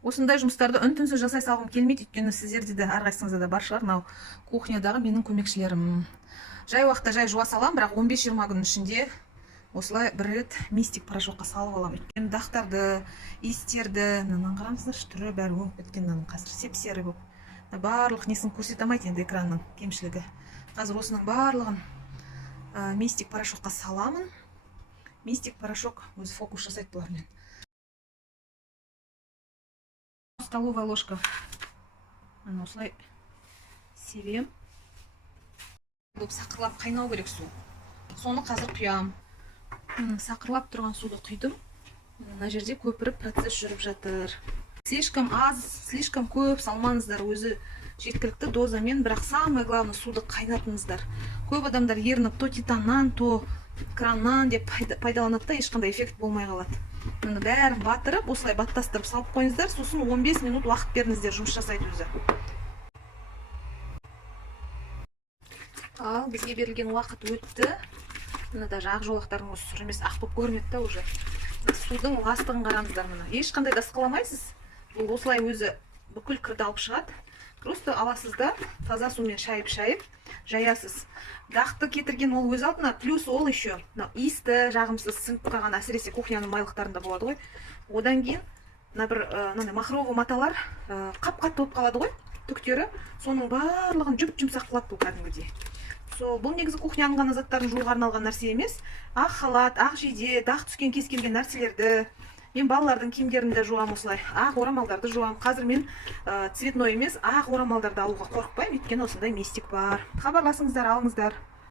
Осындай жұмыстарды үн-түнсіз жасай салғым келмейді, өйткені сіздерде де әрқайсыңызда да бар шығар мынау кухнядағы менің көмекшілерім. Жай уақытта жай жуа салам, бірақ 15-20 күн ішінде осылай бір рет мистик порошокқа салып аламын. Өйткені дақтарды, иістерді, мынаны қараңыздаршы, түрі бәрі өңіп кеткен, мынаның қазір сеп-сері болып. Барлық несін көрсете алмайды енді экранның кемшілігі. Қазір осының барлығын мистик порошокқа саламын. Мистик порошок өзі фокус жасайды бұлармен. Столовая ложка. Ана осылай себем. Сақырлап қайнау керек су. Соны қазір құям. Сақырлап тұрған суды құйдым. Мына жерде көпіріп процесс жүріп жатыр. Слишком аз, слишком көп салмаңыздар, өзі жеткілікті дозамен, бірақ самое главное суды қайнатыңыздар. Көп адамдар ерініп то титаннан, то краннан деп пайдаланады да, ешқандай эффект болмай қалады. Мұны бәрін батырып, осылай баттастырып салып қойыңыздар, сосын 15 минут уақыт беріңіздер, жұмыс жасайды өзі. Ал бізге берілген уақыт өтті. Мына даже ақ жолақтардың осы сұр емес, ақ болып көрінеді да уже. Судың ластығын қараңыздар мұны. Ешқандай да ысқыламайсыз. Бұл осылай өзі бүкіл кірді алып шығады. Просто аласыз да таза сумен шайып жаясыз. Дақты кетірген ол өз алдына, плюс ол еще иісті, жағымсыз сіңіп қалған, әсіресе кухняның майлықтарында болады ғой. Одан кейін бір махровый маталар қап-қатты болып қалады ғой, түктері. Соның барлығын жүп-жұмсақ қылады бұл кәдімгідей. Бұл негізі кухняның ғана заттарын жууға арналған нәрсе емес. Ақ халат, ақ жейде, дақ түскен кез келген нәрселерді. Мен балалардың киімдерін жуам осылай. Ақ орамалдарды жуам. Қазір мен цветной емес, ақ орамалдарды алуға қорықпаймын, өйткені осындай мистик бар. Хабарласыңыздар, алыңыздар.